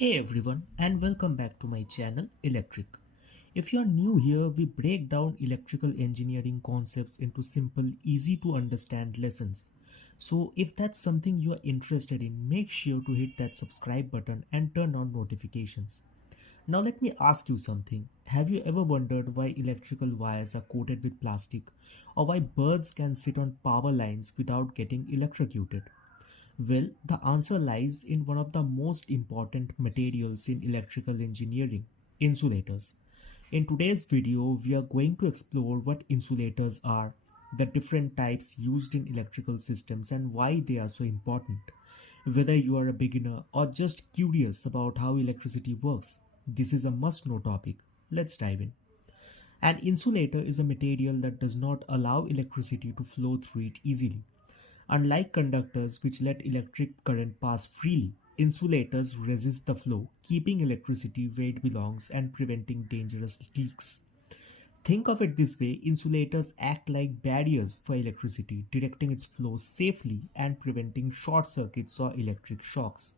Hey everyone, and welcome back to my channel Electrick. If you're new here, we break down electrical engineering concepts into simple, easy to understand lessons. So if that's something you are interested in, make sure to hit that subscribe button and turn on notifications. Now let me ask you something. Have you ever wondered why electrical wires are coated with plastic, or why birds can sit on power lines without getting electrocuted? Well, the answer lies in one of the most important materials in electrical engineering, insulators. In today's video, we are going to explore what insulators are, the different types used in electrical systems, and why they are so important. Whether you are a beginner or just curious about how electricity works, this is a must know topic. Let's dive in. An insulator is a material that does not allow electricity to flow through it easily. Unlike conductors which let electric current pass freely, insulators resist the flow, keeping electricity where it belongs and preventing dangerous leaks. Think of it this way, insulators act like barriers for electricity, directing its flow safely and preventing short circuits or electric shocks.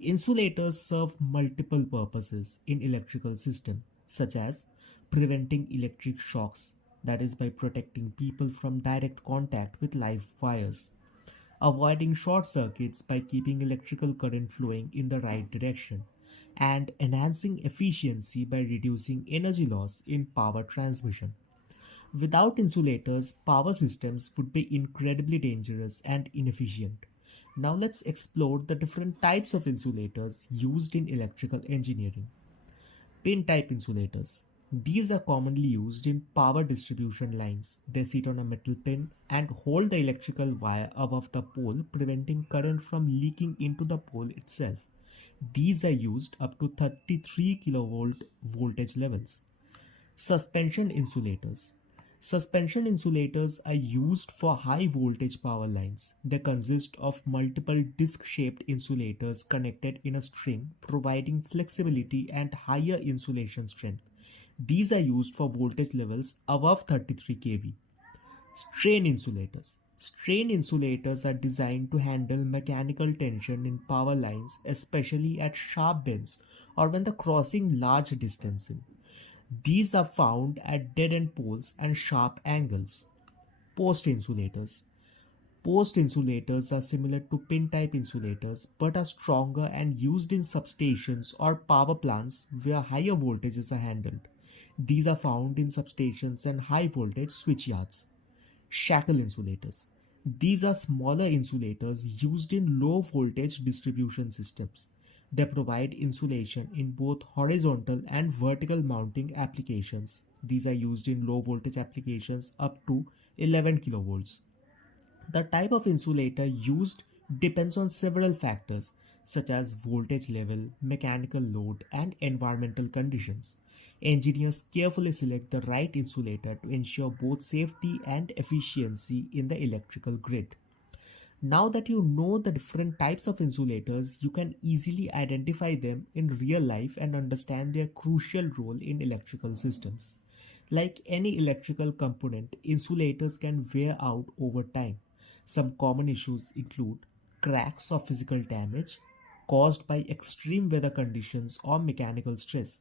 Insulators serve multiple purposes in electrical system, such as preventing electric shocks, that is by protecting people from direct contact with live wires, avoiding short circuits by keeping electrical current flowing in the right direction, and enhancing efficiency by reducing energy loss in power transmission. Without insulators, power systems would be incredibly dangerous and inefficient. Now let's explore the different types of insulators used in electrical engineering. Pin type insulators. These are commonly used in power distribution lines. They sit on a metal pin and hold the electrical wire above the pole, preventing current from leaking into the pole itself. These are used up to 33 kilovolt voltage levels. Suspension insulators. Suspension insulators are used for high voltage power lines. They consist of multiple disc shaped insulators connected in a string, providing flexibility and higher insulation strength. These are used for voltage levels above 33 kV. Strain insulators. Strain insulators are designed to handle mechanical tension in power lines, especially at sharp bends or when the crossing large distances. These are found at dead end poles and sharp angles. Post insulators. Post insulators are similar to pin type insulators but are stronger and used in substations or power plants where higher voltages are handled. These are found in substations and high voltage switchyards. Shackle insulators. These are smaller insulators used in low voltage distribution systems. They provide insulation in both horizontal and vertical mounting applications. These are used in low voltage applications up to 11 kilovolts. The type of insulator used depends on several factors such as voltage level, mechanical load, and environmental conditions. Engineers carefully select the right insulator to ensure both safety and efficiency in the electrical grid. Now that you know the different types of insulators, you can easily identify them in real life and understand their crucial role in electrical systems. Like any electrical component, insulators can wear out over time. Some common issues include cracks or physical damage caused by extreme weather conditions or mechanical stress.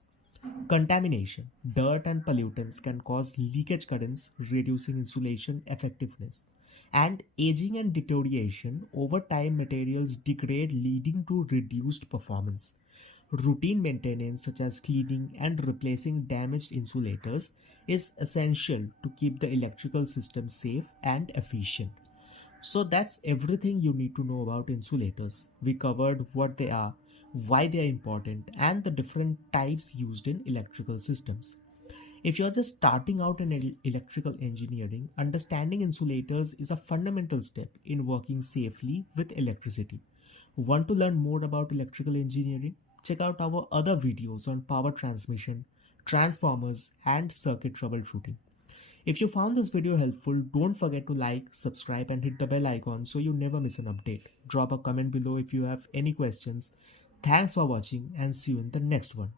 Contamination, dirt and pollutants can cause leakage currents, reducing insulation effectiveness. And aging and deterioration, over time materials degrade, leading to reduced performance. Routine maintenance such as cleaning and replacing damaged insulators is essential to keep the electrical system safe and efficient. So that's everything you need to know about insulators. We covered what they are, why they are important, and the different types used in electrical systems. If you're just starting out in electrical engineering, understanding insulators is a fundamental step in working safely with electricity. Want to learn more about electrical engineering? Check out our other videos on power transmission, transformers, and circuit troubleshooting. If you found this video helpful, don't forget to like, subscribe, and hit the bell icon so you never miss an update. Drop a comment below if you have any questions. Thanks for watching and see you in the next one.